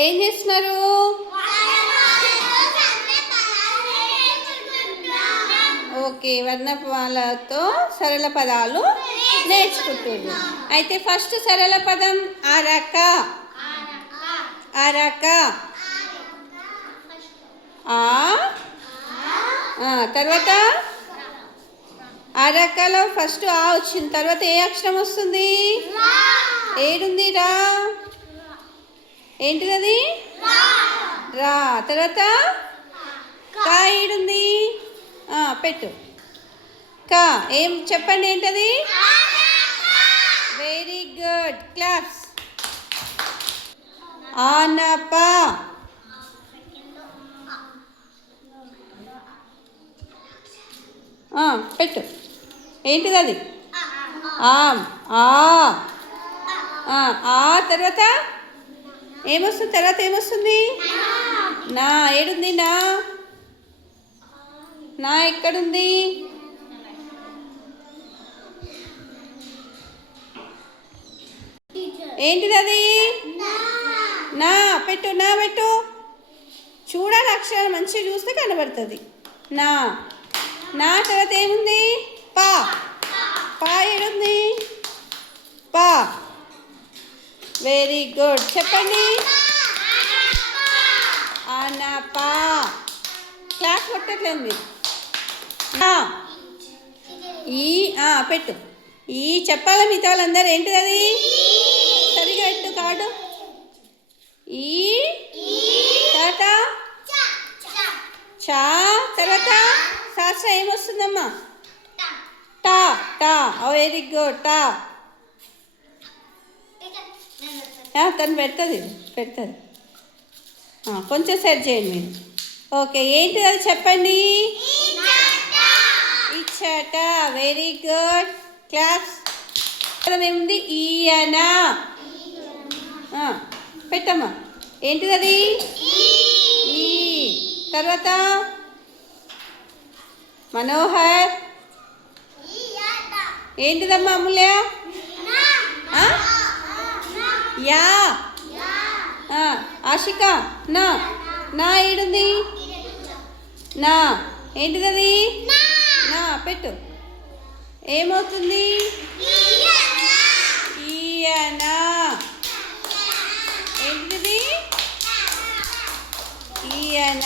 ఏం చేస్తున్నారు? ఓకే, వర్ణమాలతో సరళ పదాలు నేర్చుకుంటున్నారు. అయితే ఫస్ట్ సరళ పదం అరక. అరక. తర్వాత అరకలో ఫస్ట్ ఆ వచ్చింది, తర్వాత ఏ అక్షరం వస్తుంది? ఏడుంది? రా. ఏంటిది అది? రా. తర్వాత కా ఏడుంది? పెట్టు. కా ఏం చెప్పండి, ఏంటది? Very good, claps. ఆనప. పెట్టు. ఏంటిది అది? ఆమ్. తర్వాత ఏమొస్తుంది? తర్వాత ఏమొస్తుంది? నా. ఏడుంది? నా. నా ఎక్కడుంది? ఏంటిది అది? నా. పెట్టు. నా పెట్టు. చూడాలి, అక్షరాలు మంచిగా చూస్తే కనబడుతుంది. నా. నా తర్వాత ఏముంది? పా. పా ఏడుంది? పా. వెరీ గుడ్, చెప్పండి. అనపా. క్లాస్ కొట్టట్లేదు మీరు. ఈ పెట్టు. ఈ చెప్పాలా మిగతా వాళ్ళందరూ? ఏంటిది అది? సరిగా పెట్టు కార్డు. ఈ తర్వాత చా. తర్వాత శాస్త్ర ఏమొస్తుందమ్మా? టా. టా. వెరీ గుడ్, టా. తను పెడుతుంది. కొంచెం సెట్ చేయండి మీరు. ఓకే, ఏంటిది అది చెప్పండి. ఇచ్చట. Very good, claps. ఏముంది? ఈయన. పెట్టమ్మా. ఏంటిది అది? ఈ. తర్వాత మనోహర్. ఏంటిదమ్మా అమూల్య? యా. ఆశిక. నా. నా ఏడుంది? నా. ఏంటిది అది? నా. పెట్టు. ఏమవుతుంది? ఈయన. ఏంటిది? ఈయన.